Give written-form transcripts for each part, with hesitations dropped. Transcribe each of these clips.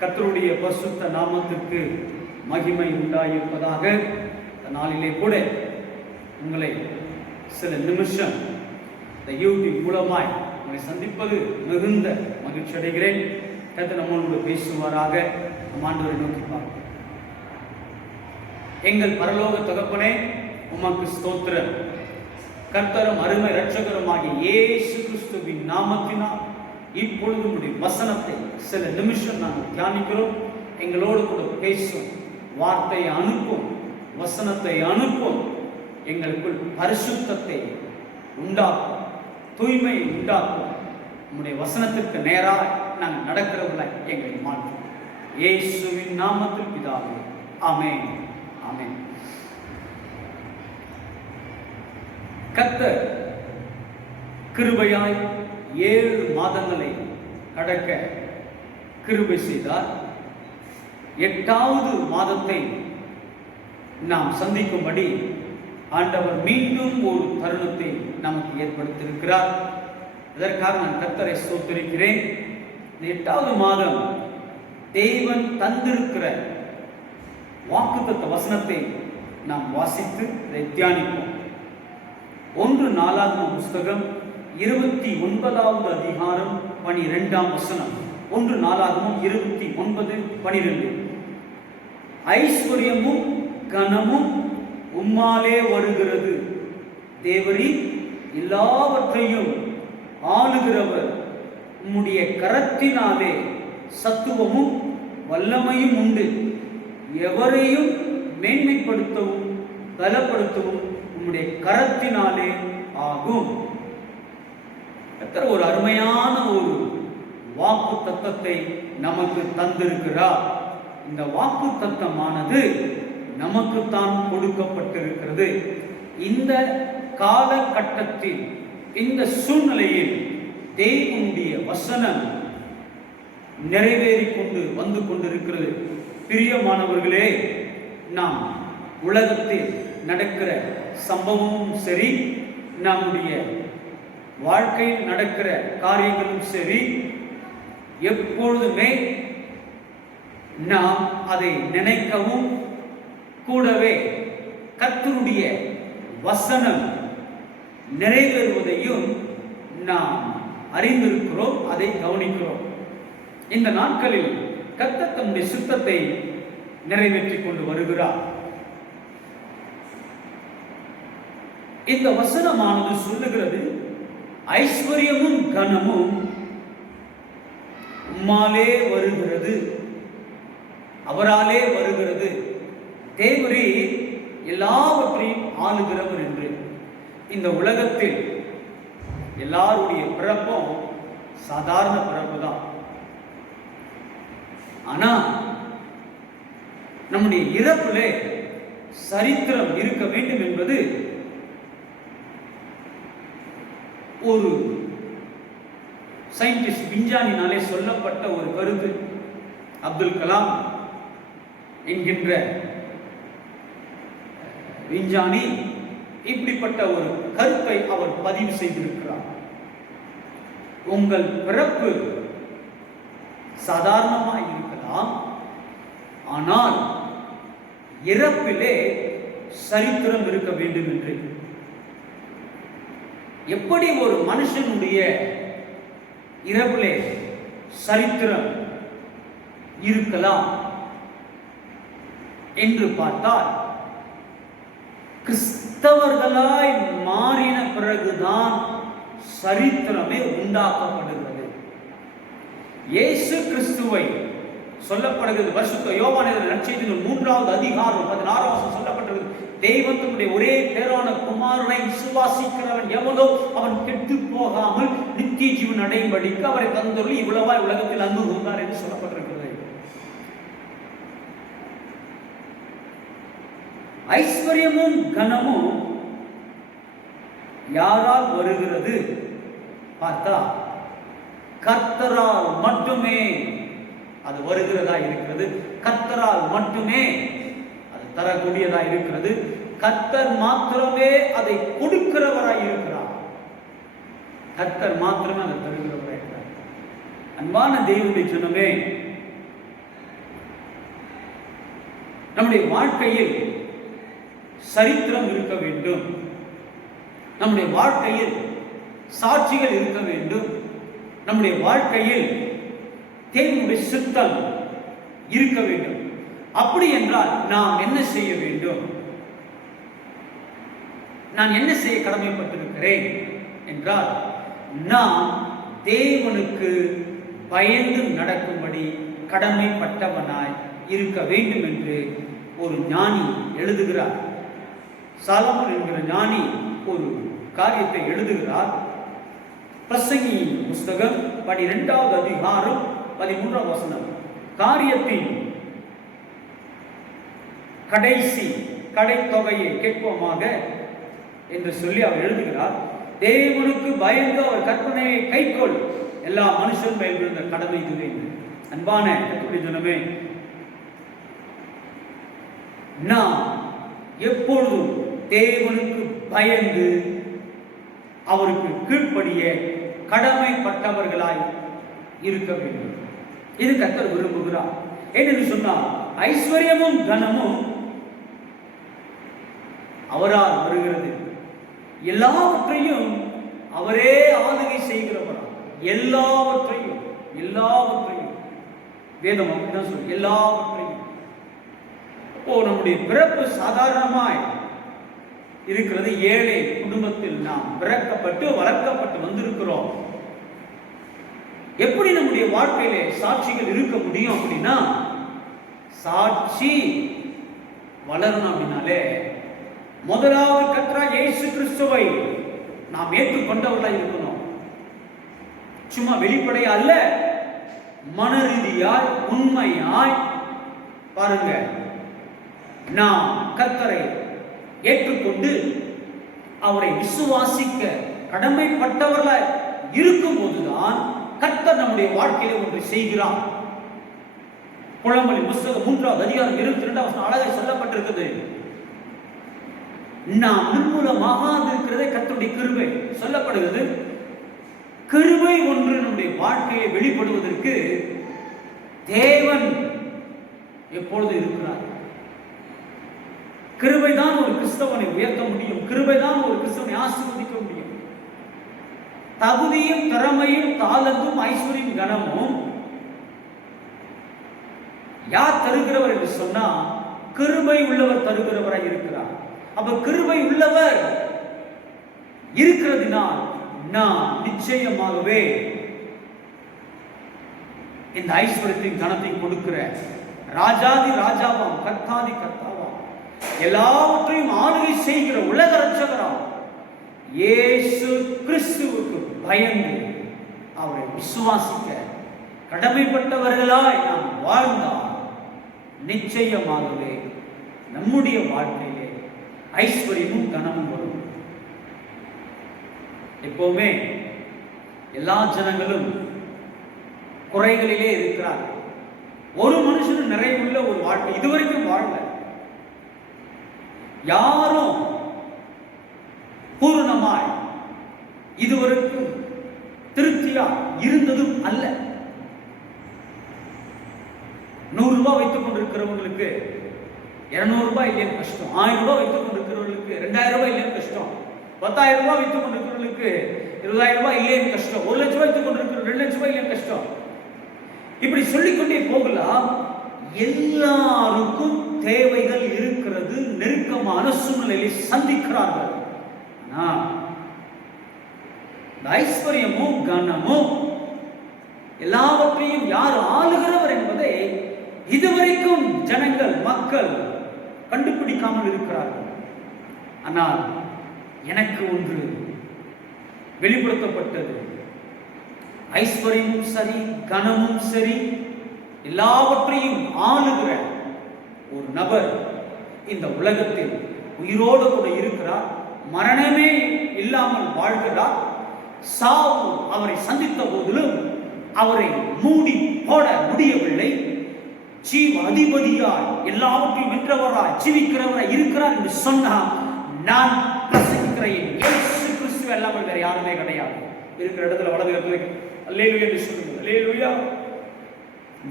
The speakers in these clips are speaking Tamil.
கர்த்தருடைய பரிசுத்த நாமத்திற்கு மகிமை உண்டாயிருப்பதாக. இந்த நாளிலே கூட உங்களை சில நிமிஷம் இந்த யூடியூப் மூலமாய் உங்களை சந்திப்பது மிகுந்த மகிழ்ச்சி அடைகிறேன். கர்த்தர் நம்மளோடு பேசுவாராக. நம் ஆண்டவரை நோக்கி பார்ப்போம். எங்கள் பரலோக தகப்பனே, உமக்கு ஸ்தோத்திரம். கர்த்தரும் அருமை இரட்சகருமாகிய இயேசு கிறிஸ்துவின் நாமத்தினால் இப்பொழுது உடைய வசனத்தை சில நிமிஷம் நாங்கள் தியானிக்கிறோம். எங்களோடு கூட பேசும், வார்த்தையை அனுப்பும், வசனத்தை அனுப்பும். எங்களுக்குள் பரிசுத்தத்தை உண்டாக்கும், தூய்மை உண்டாக்கும். உம்முடைய வசனத்திற்கு நேராக நாங்கள் நடக்கிறவங்கள எங்களை மாற்றும். இயேசுவின் நாமத்தில் பிதாவே, ஆமென், ஆமென். கர்த்தர் கிருபையாய் 7 மாதங்களை கடக்க கிருபை செய்தார். 8வது மாதத்தை நாம் சந்திக்கும்படி ஆண்டவர் மீண்டும் ஒரு தருணத்தை நமக்கு ஏற்படுத்தியிருக்கிறார். இதற்காக நான் கர்த்தரை ஸ்தோத்திரிக்கிறேன். இந்த 8வது மாதம் தேவன் தந்திருக்கிற வாக்குத்தத்த வசனத்தை நாம் வாசித்து தியானிப்போம். 1 நாளாகமம் புஸ்தகம் 29வது அதிகாரம் 12ஆம் வசனம். 1 நாளாகமம் 29:12. ஐஸ்வர்யமும் கனமும் உம்மாலே வருகிறது, தேவரீர் எல்லாவற்றையும் ஆளுகிறவர். உம்முடைய கரத்தினாலே சத்துவமும் வல்லமையும் உண்டு, எவரையும் மேன்மைப்படுத்தவும் பலப்படுத்தவும் உம்முடைய கரத்தினாலே ஆகும். கர்த்தர் ஒரு அருமையான ஒரு வாக்கு தத்தத்தை நமக்கு தந்திருக்கிறார். இந்த வாக்கு தத்தமானது நமக்குத்தான் கொடுக்கப்பட்டிருக்கிறது. இந்த காலகட்டத்தில், இந்த சூழ்நிலையில் தேவனுடைய வசனம் நிறைவேறி கொண்டு வந்து கொண்டிருக்கிறது. பிரியமானவர்களே, நாம் உலகத்தில் நடக்கிற சம்பவமும் சரி, நம்முடைய வாழ்க்கையில் நடக்கிற காரியங்களும் சரி, எப்பொழுதுமே நாம் அதை நினைக்கவும், கூடவே கர்த்தருடைய வசனம் நிறைவேறுவதையும் நாம் அறிந்திருக்கிறோம், அதை கவனிக்கிறோம். இந்த நாட்களில் கர்த்தர் தம்முடைய சித்தத்தை நிறைவேற்றி கொண்டு வருகிறார். இந்த வசனமானது சொல்லுகிறது, ஐஸ்வர்யமும் கனமும் உம்மாலே வருகிறது, அவராலே வருகிறது. தேவரீர் எல்லாவற்றையும் ஆளுகிறவர் என்று. இந்த உலகத்தில் எல்லாருடைய பிறப்பும் சாதாரண பிறப்பு தான். ஆனா நம்முடைய இறப்பிலே சரித்திரம் இருக்க வேண்டும் என்பது ஒரு சயின்டிஸ்ட், விஞ்ஞானினாலே சொல்லப்பட்ட ஒரு கருத்து. அப்துல் கலாம் என்கின்ற விஞ்ஞானி இப்படிப்பட்ட ஒரு கருத்தை அவர் பதிவு செய்திருக்கிறார். உங்கள் பிறப்பு சாதாரணமாக இருக்கலாம், ஆனால் இறப்பிலே சரித்திரம் இருக்க வேண்டும் என்று. எப்படி ஒரு மனுஷனுடைய இறப்பிலே சரித்திரம் இருக்கலாம் என்று பார்த்தால், கிறிஸ்தவர்களாய் மாறின பிறகுதான் சரித்திரமே உண்டாக்கப்படுகிறது. இயேசு கிறிஸ்துவை சொல்லப்படுகிறது. பரிசுத்த யோவான் நற்செய்தியின் 3வது அதிகாரம் 16ஆம் வசனம் சொல்லப்பட்டிருக்கிறது, தேவன் தம்முடைய ஒரே பேரான குமாரனை விசுவாசிக்கிறவன் எவனோ அவன் கெட்டு போகாமல் நித்திய ஜீவன் அடையும்படிக்கு அவரை தந்தருளி இவ்வளவாய் உலகத்தில் அன்பு கூர்ந்தார் என்று சொல்லப்பட்டிருக்கிறது. ஐஸ்வர்யமும் கனமும் யாரால் வருகிறது பார்த்தா, கர்த்தரால் மட்டுமே அது வருகிறதா இருக்கிறது. கர்த்தரால் மட்டுமே அது தரக்கூடியதா இருக்கிறது. கர்த்தர் மாத்திரமே அதை கொடுக்கிறவராய் இருக்கிறார். கர்த்தர் மாத்திரமே அதை தருகிறவராய் இருக்கிறார். அன்பான தேவனுடைய ஜனமே, நம்முடைய வாழ்க்கையில் சரித்திரம் இருக்க வேண்டும். நம்முடைய வாழ்க்கையில் சாட்சிகள் இருக்க வேண்டும். நம்முடைய வாழ்க்கையில் தேவனுடைய சித்தம் இருக்க வேண்டும். அப்படி என்றால் நாம் என்ன செய்ய வேண்டும்? நான் என்ன செய்ய கடமைப்பட்டிருக்கிறேன் என்றால், நாம் தேவனுக்கு பயந்து நடக்கும்படி கடமைப்பட்டவனாய் இருக்க வேண்டும் என்று ஒரு ஞானி எழுதுகிறார். சாலமோன் என்கிற ஞானி ஒரு காரியத்தை எழுதுகிறார். பிரசங்கி புஸ்தகம் 12வது அதிகாரம் 13வது வசனம். காரியத்தின் கடைத்தொகையை கேட்போமாக என்று சொல்லி அவர் எழுதுகிறார். தேவனுக்கு பயந்து அவர் கற்பனையை கைக்கொள், எல்லா மனுஷன் மேல் விழுந்த கடமை இதுவே. அன்பான கர்த்தருடைய ஜனமே, நாம் எப்பொழுதும் தேவனுக்கு பயந்து அவருக்கு கீழ்ப்படிய கடமைப்பட்டவர்களாய் இருக்க வேண்டும். இது கர்த்தர் விரும்புகிறார். ஏனென்று சொன்னால், ஐஸ்வர்யமும் கனமும் அவரால் வருகிறது. எல்லாவற்றையும் அவரே ஆளுகை செய்கிறவரா. எல்லாவற்றையும் வேதம் அப்படிதான் சொல்லு, எல்லாவற்றையும். நம்முடைய பிறப்பு சாதாரணமாய் இருக்கிறது. ஏழை குடும்பத்தில் நாம் பிறக்கப்பட்டு வளர்க்கப்பட்டு வந்திருக்கிறோம். எப்படி நம்முடைய வாழ்க்கையிலே சாட்சிகள் இருக்க முடியும் அப்படின்னா, சாட்சி வளரணும் அப்படின்னாலே முதலாவது கர்த்தராகிய இயேசு கிறிஸ்துவை நாம் ஏற்றுக்கொண்டவர்களாக இருக்கணும். சும்மா வெளிப்படையா அல்ல, மன ரீதியாய் உண்மையாய். பாருங்க, நாம் கர்த்தரை ஏற்றுக்கொண்டு அவரை விசுவாசிக்க கடமைப்பட்டவர்களாய் இருக்கும் போதுதான் கர்த்தர் நம்முடைய வாழ்க்கையில ஒன்று செய்கிறார். புலம்பலி புஸ்தகம் 3வது அதிகாரம் 22வது வசனம் அழகாய் சொல்லப்பட்டிருக்கிறது. நாம் நிர்மூலமாக இருக்கிறதே கர்த்தருடைய கிருபை சொல்லப்படுகிறது. கிருபை ஒன்று நம்முடைய வாழ்க்கையை வெளிப்படுவதற்கு தேவன் எப்பொழுது இருக்கிறார். கிருபைதான் ஒரு கிறிஸ்தவனை உயர்த்த முடியும். கிருபைதான் ஒரு கிறிஸ்தவனை ஆசீர்வதிக்க முடியும். தகுதியும் திறமையும் தாளந்தும் ஐஸ்வர்யம் கனமும் யார் தருகிறவர் என்று சொன்னா, கிருபை உள்ளவர் தருகிறவராய் இருக்கிறார். அப்ப கிருபை உள்ளவர் இருக்கிறதுனால் நாம் நிச்சயமாகவே இந்த ஐஸ்வர்யத்தின் கனத்தை கொடுக்கிற ராஜாதி ராஜாவாம் கர்த்தாதி கர்த்தாவாம் எல்லாவற்றையும் ஆளுகை செய்கிற உலக ரட்சகராம் இயேசு கிறிஸ்துவுக்கு பயந்து அவரை விசுவாசிக்க கடமைப்பட்டவர்களாய் நாம் வாழ்ந்தால் நிச்சயமாகவே நம்முடைய வாழ்க்கையிலே ஐஸ்வர்யமும் கனமும் வரும். எப்பவுமே எல்லா ஜனங்களும் குறைகளிலே இருக்கிறார்கள். ஒரு மனுஷனும் நிறைவுள்ள ஒரு வாழ்க்கை இதுவரைக்கும் வாழல. யாரும் பூர்ணமாய் இதுவரைக்கும் திருப்தியா இருந்ததும் அல்ல. 100 ரூபாய் வைத்துக் கொண்டிருக்கிறவங்களுக்கு 200 ரூபாய் இல்லைன்னு கஷ்டம். 1000 ரூபாய் வைத்துக் கொண்டிருக்கிறவர்களுக்கு 2000 ரூபாய் இல்லைன்னு கஷ்டம். 10,000 ரூபாய் வைத்துக் கொண்டிருக்கிறவர்களுக்கு 20,000 ரூபாய் இல்லைன்னு கஷ்டம். 1 லட்சம் ரூபாய் வைத்துக் கொண்டிருக்கிற 2 லட்சம் ரூபாய் இல்லைன்னு கஷ்டம். இப்படி சொல்லிக்கொண்டே போகலாம். எல்லாருக்கும் தேவைகள் இருக்கிறது. நெருக்கமான சூழ்நிலையை சந்திக்கிறார்கள். ஐஸ்வர்யமும் கனமும் எல்லாவற்றையும் யார் ஆளுகிறவர் என்பதை இதுவரைக்கும் ஜனங்கள் மக்கள் கண்டுபிடிக்காமல் இருக்கிறார்கள். ஆனால் எனக்கு ஒன்று வெளிப்படுத்தப்பட்டது. ஐஸ்வர்யமும் சரி, கனமும் சரி, எல்லாவற்றையும் ஆளுகிற ஒரு நபர் இந்த உலகத்தில் உயிரோடு கூட இருக்கிறார். மரணமே இல்லாமல் வாழ்கிறார். சாவு அவரை சந்தித்த போதிலும் அவரை மூடி போட முடியவில்லை. ஜீவ அதிபதியாய் எல்லாவற்றையும் வென்றவராய் ஜீவிக்கிறவராய் இருக்கிறார் என்று சொன்னால், நான் பிரசங்கிக்கிறேன் இயேசு கிறிஸ்து அல்லாமல் வேற யாருமே கிடையாது. இருக்கிற இடத்துல வலது கரத்துல அல்லேலூயா என்று சொல்லுங்க. அல்லேலூயா.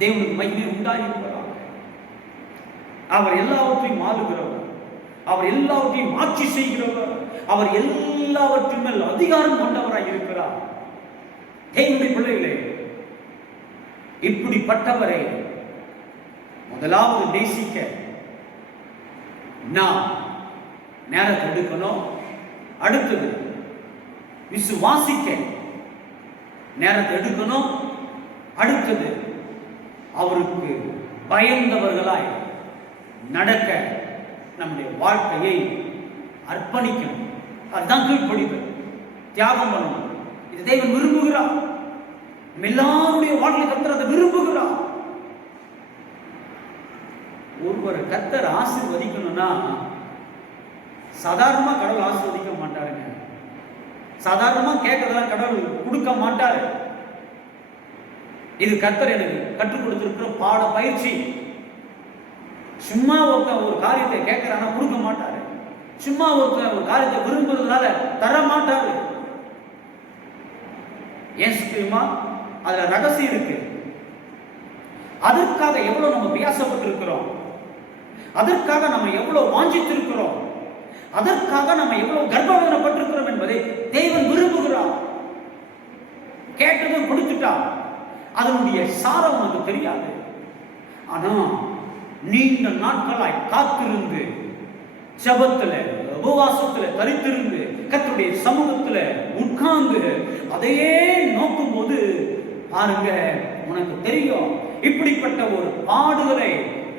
தேவனுக்கு மகிமை உண்டாயிருப்பதாக. அவர் எல்லாவற்றையும் ஆளுகிறவர், அவர் எல்லாவற்றையும் ஆட்சி செய்கிறவர், அவர் எல்லாவற்றின் மேல் அதிகாரம் கொண்டவராய் இருக்கிறார். தேவனுடைய பிள்ளைகளே, இப்படிப்பட்டவரை முதலாவது நேசிக்க நாம் நேரத்தை எடுக்கணும். அடுத்தது விசுவாசிக்க நேரத்தை எடுக்கணும். அடுத்தது அவருக்கு பயந்தவர்களாய் நடக்க நம்முடைய வாழ்க்கையை அர்ப்பணிக்கணும். அதுதான் கீழ்ப்படிதல், தியாகம் பண்ணணும். இது தேவன் விரும்புகிறார். எல்லாருடைய வாழ்க்கை கர்த்தர் அதை விரும்புகிறார். ஒருவர் கர்த்தர் ஆசீர்வதிக்கணும்னா சாதாரணமா கடவுள் ஆசீர்வதிக்க மாட்டாருங்க. சாதாரணமா கேட்கறதெல்லாம் கடவுள் கொடுக்க மாட்டாரு. இது கர்த்தர் எனக்கு கற்றுக் கொடுத்திருக்கிற பாட பயிற்சி. சும்மா ஒருத்தன் ஒரு காரியத்தை கேட்கிறானா கொடுக்க மாட்டாரு. சும்மா ஒருத்தன் ஒரு காரியத்தை விரும்புறதுனால தர மாட்டாரு. ஏன் தெரியுமா? அதுல ரகசியம் இருக்கு. அதற்காக எவ்வளவு நம்ம வியாசப்பட்டிருக்கிறோம், அதற்காக நம்ம எவ்வளவு வாஞ்சித்திருக்கிறோம், அதற்காக நம்ம எவ்வளவு கர்ப்பவேதனைப்பட்டிருக்கிறோம் என்பதை தேவன் விரும்புகிறார். கேட்டதும் கொடுத்துட்டா அதனுடைய சாரம் நமக்கு தெரியாது. ஆனா நீண்ட நாட்களாய் காத்திருந்து ஜெபத்துல உபவாசத்துல தரித்திருந்து கர்த்தருடைய சமூகத்துல உட்கார்ந்து அதையே நோக்கும் போது பாருங்க, உனக்கு தெரியும் இப்படிப்பட்ட ஒரு பாடுகளை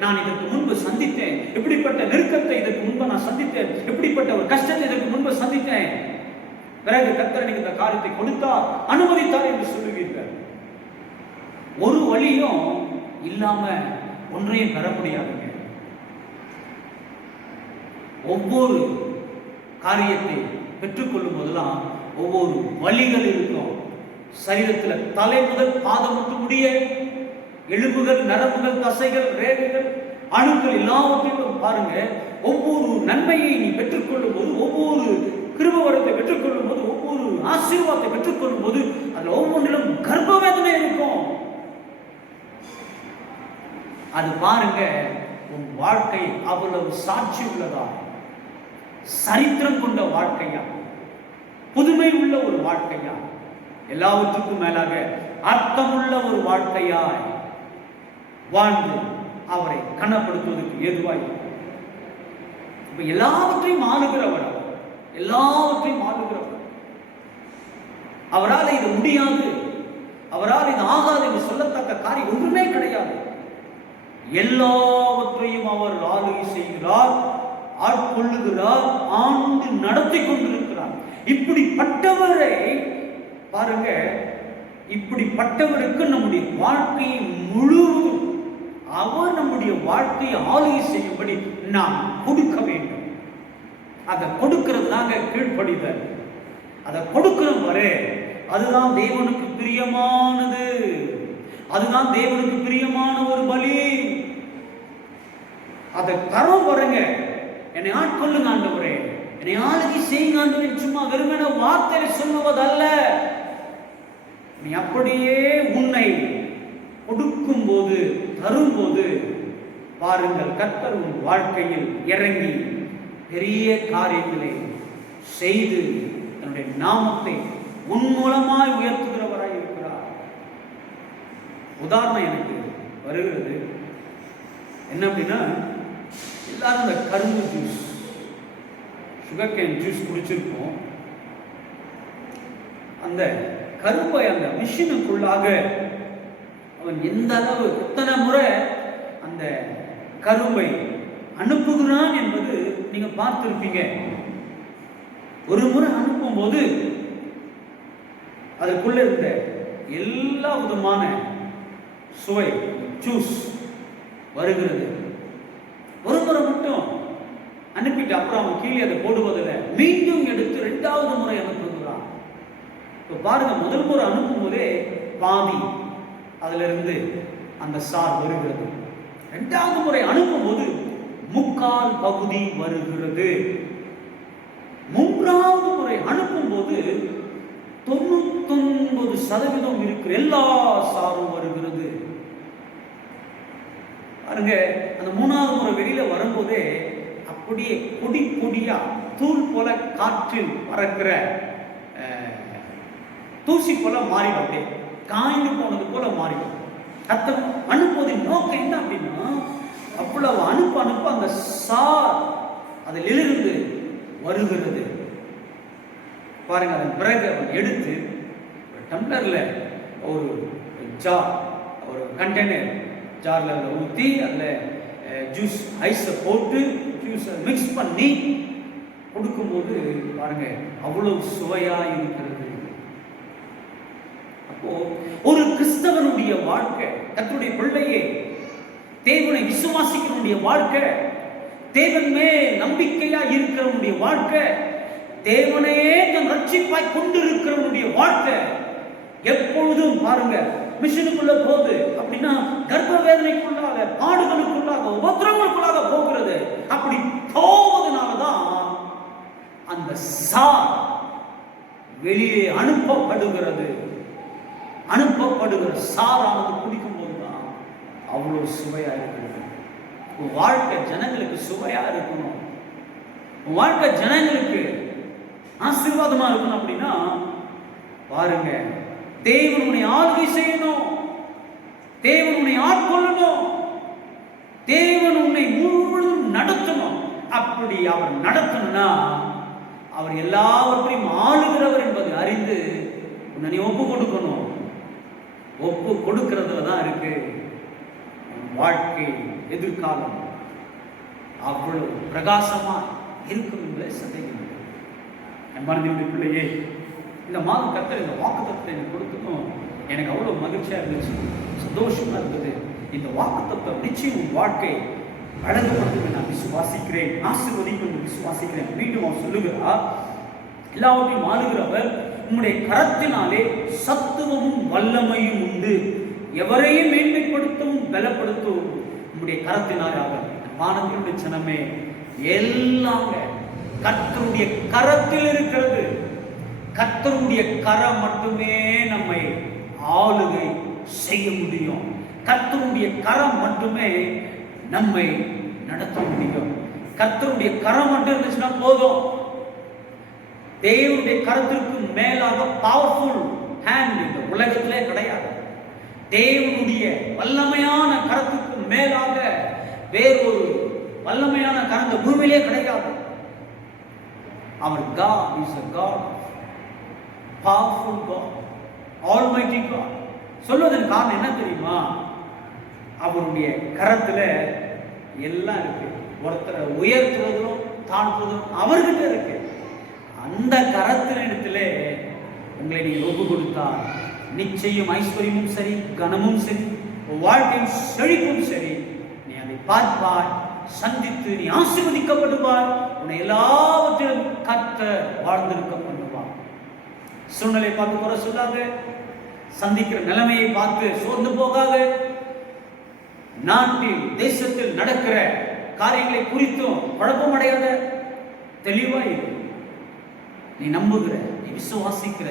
நான் இதற்கு முன்பு சந்தித்தேன், இப்படிப்பட்ட நெருக்கத்தை இதற்கு முன்பு நான் சந்தித்தேன், இப்படிப்பட்ட ஒரு கஷ்டத்தை இதற்கு முன்பு சந்தித்தேன். பிறகு கர்த்தர் எனக்கு இந்த காரியத்தை கொடுத்தார், அனுமதித்தார் என்று சொல்லுவீர்கள். ஒரு வழியும் இல்லாம ஒன்றையும் பெற முடியாதுங்க. ஒவ்வொரு காரியத்தை பெற்றுக்கொள்ளும் போதெல்லாம் ஒவ்வொரு வழிகள் இருக்கும். சரீரத்தில் தலை முதல் பாதம் மட்டும் முடிய எலும்புகள், நரம்புகள், தசைகள், ரேகைகள், அணுக்கள் எல்லாவற்றையும் பாருங்க. ஒவ்வொரு நன்மையை நீ பெற்றுக்கொள்ளும் போது, ஒவ்வொரு கிருபவரத்தை பெற்றுக்கொள்ளும் போது, ஒவ்வொரு ஆசீர்வாதத்தை பெற்றுக்கொள்ளும் போது அதுல ஒவ்வொன்றிலும் கர்ப்ப வேதனை இருக்கும். அது பாருங்க, உன் வாழ்க்கை அவ்வளவு சாட்சி உள்ளதா, சரித்திரம் கொண்ட வாழ்க்கையா, புதுமை உள்ள ஒரு வாழ்க்கையா, எல்லாவற்றுக்கும் மேலாக அர்த்தமுள்ள ஒரு வாழ்க்கையாய் வாழ்ந்து அவரை கனப்படுத்துவதற்கு ஏதுவாய். எல்லாவற்றையும் ஆளுகிறவர், எல்லாவற்றையும் ஆளுகிறவர். அவரால் இது முடியாது, அவரால் இது ஆகாது என்று சொல்லத்தக்க காரியம் ஒன்றுமே கிடையாது. எல்லாவற்றையும் அவர் ஆளுகை செய்கிறார், ஆட்கொள்ளுகிறார், ஆண்டு நடத்தி கொண்டிருக்கிறார். இப்படிப்பட்டவரை பாருங்க, இப்படிப்பட்டவருக்கு நம்முடைய வாழ்க்கையை முழுவதும் அவர் நம்முடைய வாழ்க்கையை ஆளுகை செய்யும்படி நாம் கொடுக்க வேண்டும். அதை கொடுக்கிறது தாங்க கீழ்ப்படிதல். அதை கொடுக்கிற வரை அதுதான் தேவனுக்கு பிரியமானது, அதுதான் தேவனுக்கு பிரியமான ஒரு பலி. அதை தரம் பாருங்க, என்னை ஆட்கொள்ளுங்க ஆண்டவரே, என்னை ஆளுகை செய்யுங்க ஆண்டவரே, சும்மா வெறுமன வார்த்தை சொல்லுவதல்ல. நீ அப்படியே உன்னை கொடுக்கும் போது, தரும்போது பாருங்கள், கர்த்தர் உன் வாழ்க்கையில் இறங்கி பெரிய காரியங்களை செய்து தன்னுடைய நாமத்தை உன் மூலமாய் உயர்த்துகிறவராய் இருக்கிறார். உதாரணம் எனக்கு வருகிறது. என்ன அப்படின்னா, எல்லாரும் இந்த கரும்பு ஜூஸ், சுகர் கேன் ஜூஸ் குடிச்சிருப்போம். அந்த கரும்பை அந்த மிஷினுக்குள்ளாக அவன் எந்த அளவு எத்தனை முறை அந்த கரும்பை அனுப்புகிறான் என்பது நீங்க பார்த்திருப்பீங்க. ஒரு முறை அனுப்பும் போது அதுக்குள்ள இருந்த எல்லா விதமான சுவை ஜூஸ் வருகிறது. ஒரு முறை மட்டும் அனுப்பிட்டு அப்புறம் அவன் கீழே அதை போடுவதில்லை, மீண்டும் எடுத்து 2வது முறை அனுப்புகிறான். இப்போ பாருங்க, முதல் முறை அனுப்பும் போதே பாதி அதுல இருந்து அந்த சார் வருகிறது. 2வது முறை அனுப்பும் போது 3/4 பகுதி வருகிறது. 3வது முறை அனுப்பும் போது 99% இருக்கிற எல்லா சாரும் வருகிறது. பாருங்க, அந்த 3வது முறை வெளியில வரும்போதே அப்படியே பொடி பொடியா தூள் போல காற்றில் பறக்கிற தூசி போல மாறிடும், அப்படியே காய்ந்து போனது போல மாறிடும். கர்த்தர் அனுப்புவதின் நோக்கம் என்ன அப்படின்னா, அவ்வளவு அனுப்ப அந்த சார் அதிலிருந்து வருகிறது. பாருங்க, அதன் பிறகு அவன் எடுத்து ஒரு டம்ளர்ல ஒரு ஜார், ஒரு கண்டெய்னர் ஜார்ல ஊற்றி அதில் ஜூஸ் ஐஸை போட்டு ஜூஸை மிக்ஸ் பண்ணி கொடுக்கும்போது பாருங்க அவ்வளவு சுவையா இருக்கிறது. அப்போ ஒரு கிறிஸ்தவனுடைய வாழ்க்கை, கர்த்தருடைய பிள்ளையே, தேவனை விசுவாசிக்கிறவனுடைய வாழ்க்கை, தேவன் மேல் நம்பிக்கையா இருக்கிறவனுடைய வாழ்க்கை, தேவனையே தன் ரட்சிப்பாய் கொண்டிருக்கிறவனுடைய வாழ்க்கை எப்பொழுதும் பாருங்க மிஷனுக்குள்ள போகுது அப்படின்னா கர்ப்ப வேதனைக்குள்ளாக, பாடுகளுக்குள்ளாக, உபத்திரங்களுக்குள்ளாக போகிறது. அப்படி போவதனாலதான் அந்த சார் வெளியே அனுப்பப்படுகிறது. அனுப்பப்படுகிற சாரானது குடிக்கும் போதுதான் அவ்வளவு சுவையா இருக்கிறது. வாழ்க்கை ஜனங்களுக்கு சுவையா இருக்கணும், வாழ்க்கை ஜனங்களுக்கு ஆசீர்வாதமா இருக்கணும் அப்படின்னா பாருங்க, தேவனுடைய ஆளுகை செய்யணும், தேவனுடைய ஆட்கொள்ளணும், தேவன் உன்னை முழுவதும் நடத்தணும். அப்படி அவர் நடத்தணும்னா அவர் எல்லாவற்றையும் ஆளுகிறவர் என்பதை அறிந்து உன்னை ஒப்பு கொடுக்கணும். ஒப்பு கொடுக்கிறதுல தான் இருக்கு வாழ்க்கை, எதிர்காலம் அவ்வளவு பிரகாசமா இருக்கும் என்பதை சந்தேகம். என் மனதினுடைய பிள்ளையே, இந்த மாதம் கர்த்தர் இந்த வாக்குத்தத்தத்தை எனக்கு கொடுத்ததும் எனக்கு அவ்வளவு மகிழ்ச்சியா இருந்துச்சு, சந்தோஷமா இருந்தது. இந்த வாக்குத்தத்தம் நிச்சயம் வாழ்க்கை அழகுபடுத்தும் நான் விசுவாசிக்கிறேன், ஆசீர்வதிக்கும் விசுவாசிக்கிறேன். மீண்டும் அவர் சொல்லுகிறார், எல்லாவற்றையும் ஆளுகிறவர் உம்முடைய கரத்தினாலே சத்துவமும் வல்லமையும் உண்டு, எவரையும் மேன்மைப்படுத்தவும் பலப்படுத்தவும் உம்முடைய கரத்தினாலே அவர். வானத்தினுடைய ஜனமே, எல்லாமே கர்த்தருடைய கரத்தில் இருக்கிறது. கர்த்தருடைய கரம் மட்டுமே நம்மை ஆளுகை செய்ய முடியும். கர்த்தருடைய கரம் மட்டுமே நம்மை நடத்த முடியும். கர்த்தருடைய கரம் மட்டும் இருந்துச்சுன்னா போதும். தேவனுடைய கரத்திற்கு மேலாக பவர்ஃபுல் ஹேண்ட் இந்த உலகத்திலே கிடையாது. தேவனுடைய வல்லமையான கரத்துக்கு மேலாக வேறொரு வல்லமையான கரம் பூமியிலே கிடையாது. அவர் God is a God, powerful God, almighty God. சொல்வதன் காரணம் என்ன தெரியுமா? அவருடைய கரத்துல எல்லாம் இருக்கு. ஒருத்தரை உயர்த்துவதும் தாழ்த்துவதும் அவர்கிட்ட இருக்கு. அந்த கரத்தின் இடத்துல உங்களை நீங்க ஒப்பு கொடுத்தால் நிச்சயம் ஐஸ்வர்யமும் சரி, கனமும் சரி, வாழ்க்கையும் செழிப்பும் சரி, நீ அதை பார்ப்பாய், சந்தித்து நீ ஆசீர்வதிக்கப்படுவாய். உன்னை எல்லாவற்றிலும் கர்த்தர் வாழ்ந்திருக்க பண்ணுவார். சூழ்நிலை பார்த்து குறை சொல்லாத, சந்திக்கிற நிலைமையை பார்த்து சோர்ந்து போகாத, நாட்டில் தேசத்தில் நடக்கிற காரியங்களை குறித்தும் குழப்பமடையாத, தெளிவாய் நீ நம்புகிற, நீ விசுவாசிக்கிற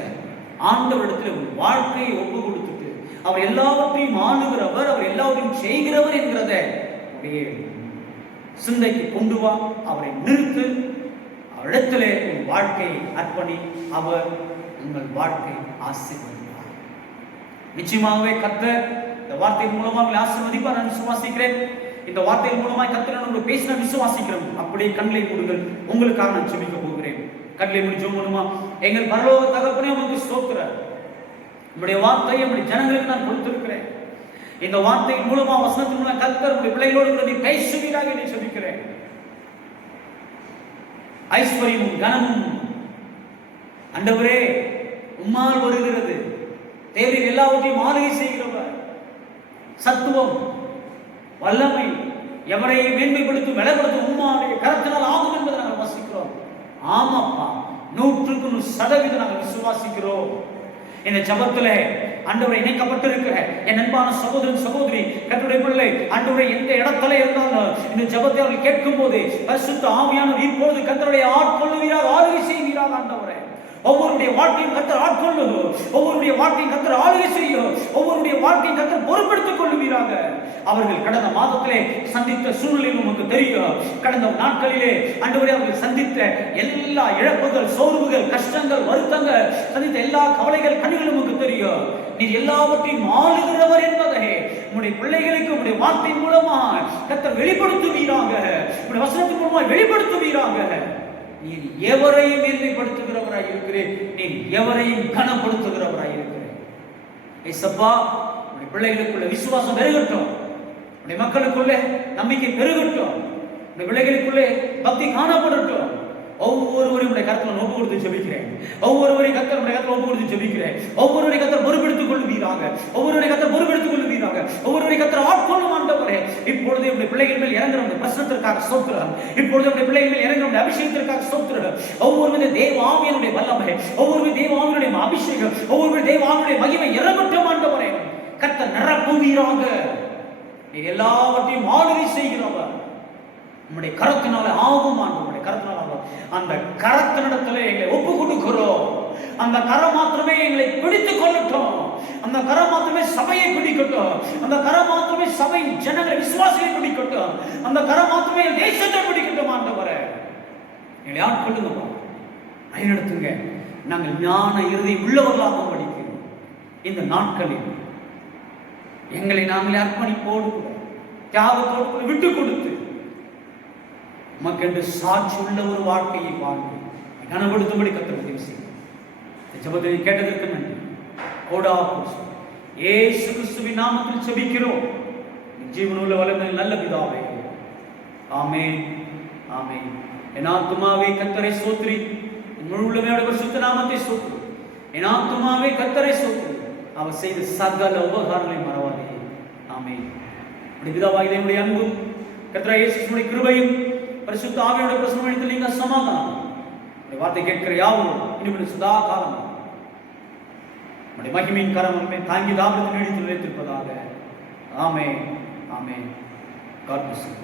ஆண்டவரிடத்தில் உன் வாழ்க்கையை ஒப்பு கொடுத்துட்டு அவர் எல்லாவற்றையும் ஆளுகிறவர், அவர் எல்லாவற்றையும் செய்கிறவர் என்கிறத சிந்தைக்கு கொண்டு வா. அவரை நிறுத்து, அவரிடத்திலே உன் வாழ்க்கையை அர்ப்பணி. அவர் உங்கள் வாழ்க்கை ஆசீர்வதிப்பார். நிச்சயமாகவே கர்த்தர் இந்த வார்த்தையின் மூலமாக ஆசீர்வதிப்பார் நான் விசுவாசிக்கிறேன். இந்த வார்த்தையின் மூலமாக கர்த்தர் நம்மளோட பேசின விசுவாசிக்கிறோம். அப்படியே கண்களை மூடுங்கள், உங்களுக்காக நான் ஜெபிக்க போகிறேன். கண்களை மூடி ஜெபம் பண்ணுமா? எங்கள் பரலோக தகப்பனே, உங்களுக்கு ஸ்தோத்திரம். உங்களுடைய வார்த்தையை நம்முடைய ஜனங்களுக்கு நான் கொடுத்திருக்கிறேன். இந்த வார்த்தையின் மூலமா, வசனத்தின் மூலம் கர்த்தர் உங்களுடைய பிள்ளைகளோடு நீ பேசுவீராக என்று ஜெபிக்கிறேன். ஐஸ்வர்யமும் கனமும் ஆண்டவரே உம்மால் வருகிறது. தேவன் எல்லாவற்றையும் ஆளுகை செய்கிறவர். சத்துவம், வல்லமை, எவரையும் மேன்மைப்படுத்தும் பலப்படுத்தும் உம்மாவுடைய கரத்தினால் ஆகும் என்பதை நாங்கள் வசிக்கிறோம். ஆமாப்பா, 100% நாங்கள் விசுவாசிக்கிறோம். இந்த ஜபத்திலே ஆண்டவரை இணைக்கப்பட்டிருக்கிற என் அன்பான சகோதரன் சகோதரி, கர்த்தருடைய பிள்ளை, ஆண்டவரை எந்த இடத்துல இருந்தாலும் இந்த ஜபத்தை அவர்கள் கேட்கும் போது பரிசுத்த ஆவியானவர் இப்பொழுது கர்த்தருடைய ஆட்கொள்ளுவீராக, ஆளுகை செய்வீராக. ஆண்டவரே ஒவ்வொருடைய வாழ்க்கையும் கர்த்தர் ஆட்கொள்ளும். ஒவ்வொருடைய வாழ்க்கையும் கர்த்தர் ஆளுகை செய்யும். ஒவ்வொருடைய வாழ்க்கையும் கர்த்தர் பொறுப்படுத்திக் கொள்ளுவீராக. அவர்கள் கடந்த மாதத்திலே சந்தித்த சூழ்நிலையும் நமக்கு தெரியும். கடந்த நாட்களிலே ஆண்டவரே அவர்கள் சந்தித்த எல்லா இழப்புகள், சோர்வுகள், கஷ்டங்கள், வருத்தங்கள், சந்தித்த எல்லா கவலைகள், கண்ணிகள் நமக்கு தெரியும். நீர் எல்லாவற்றையும் ஆளுகிறவர் என்பதை உங்களுடைய பிள்ளைகளுக்கு உங்களுடைய வார்த்தையின் மூலமாக கர்த்தர் வெளிப்படுத்துவீராக. உங்களுடைய வசனத்தின் மூலமாக வெளிப்படுத்துவீராக. நீர் எவரையும் மேன்மைப்படுத்துகிறவராய் இருக்கிறேன். நீர் எவரையும் கனப்படுத்துகிறவராய் இருக்கிறேன். ஏசப்பா, உங்களுடைய பிள்ளைகளுக்குள்ள விசுவாசம் பெருகட்டும். உங்களுடைய மக்களுக்குள்ளே நம்பிக்கை பெருகட்டும். உங்களுடைய பிள்ளைகளுக்குள்ளே பக்தி காணப்படட்டும். ஒவ்வொருவரையும் உடைய கருத்தில் ஒப்பு கொடுத்து ஜெபிக்கிறேன். ஒவ்வொருவரையும் கர்த்தர் உடைய கருத்தில் ஒப்பு கொடுத்து ஜெபிக்கிறேன். ஒவ்வொருவரையும் கர்த்தர் பொறுப்பெடுத்துக் கொள்வீராக. ஒவ்வொருவரையும் கர்த்தர் பொறுப்பெடுத்துக் கொள்வீராக. ஒவ்வொருவரையும் கர்த்தர் ஆட்கொள்ளும் ஆண்டவரே. இப்பொழுது உடைய பிள்ளைகள் மேல் இறங்குற உடைய பிரசனத்திற்காக ஸ்தோத்திரம். இப்பொழுது உடைய பிள்ளைகள் மேல் இறங்குற உடைய அபிஷேகத்திற்காக ஸ்தோத்திரம். ஒவ்வொருவருடைய தேவ ஆவியினுடைய வல்லமை, ஒவ்வொரு தேவ ஆவியினுடைய அபிஷேகம், ஒவ்வொரு தேவ ஆவியினுடைய மகிமை இறங்கட்டும் ஆண்டவரே. கர்த்தர் நிரப்புவீராக. நீர் எல்லாவற்றையும் ஆளுகை செய்கிறவர். நம்முடைய கரத்தினால ஆகும் ஆண்டவருடைய கரத்தினால அந்த கரத்தினிடத்திலே எங்களை ஒப்பு கொடுக்கிறோம். அந்த கரம் மாத்திரமே எங்களை பிடித்துக் கொள்ளட்டும். அந்த கரம் மாத்திரமே சபையை பிடிக்கட்டும். அந்த கரம் மாத்திரமே சபை ஜனங்களை விசுவாசிகளை பிடிக்கட்டும். அந்த கரம் மாத்திரமே தேசத்தை பிடிக்கட்டும் ஆண்டவரே. எங்களை ஆட்கொள்ளுங்கப்பா, வழிநடத்துங்க. நாங்கள் ஞான இறுதி உள்ளவர்களாக படிக்கிறோம். இந்த நாட்களில் எங்களை நாங்களே அர்ப்பணிப்போடு தியாகத்தோடு விட்டு கொடுத்து உமக்கென்று சாட்சி உள்ள ஒரு வாழ்க்கையை வாழ்ந்து கனப்படுத்தும்படி கர்த்தர் உதவி செய்யும். ஜெபத்தை கேட்டதற்கு நன்றி. கோடா இயேசு கிறிஸ்துவின் நாமத்தில் ஜெபிக்கிறோம் ஜீவனுள்ள வல்லமை நல்ல பிதாவே. ஆமென், ஆமென். என் ஆத்துமாவே கர்த்தரை ஸ்தோத்திரி. என் முழு உள்ளமையோட பரிசுத்த நாமத்தை ஸ்தோத்திரி. என் ஆத்துமாவே கர்த்தரை ஸ்தோத்திரி. அவர் செய்த சகல உபகாரங்களை மறவாதே. ஆமென். பிதாவாகிய என்னுடைய அன்பும் கர்த்தராகிய இயேசு கிறிஸ்துவின் கிருபையும் பரிசுத்த ஆவியோட பிரசன்னத்தில் நீங்க சமாதானம் வார்த்தை கேட்கிற யாவும் இனிமேல் சதா காலம் மகிமையின் கரம் தாங்கி தாபத்தில் நீடித்து நிலைத்திருப்பதாக. ஆமென், ஆமென். God bless you.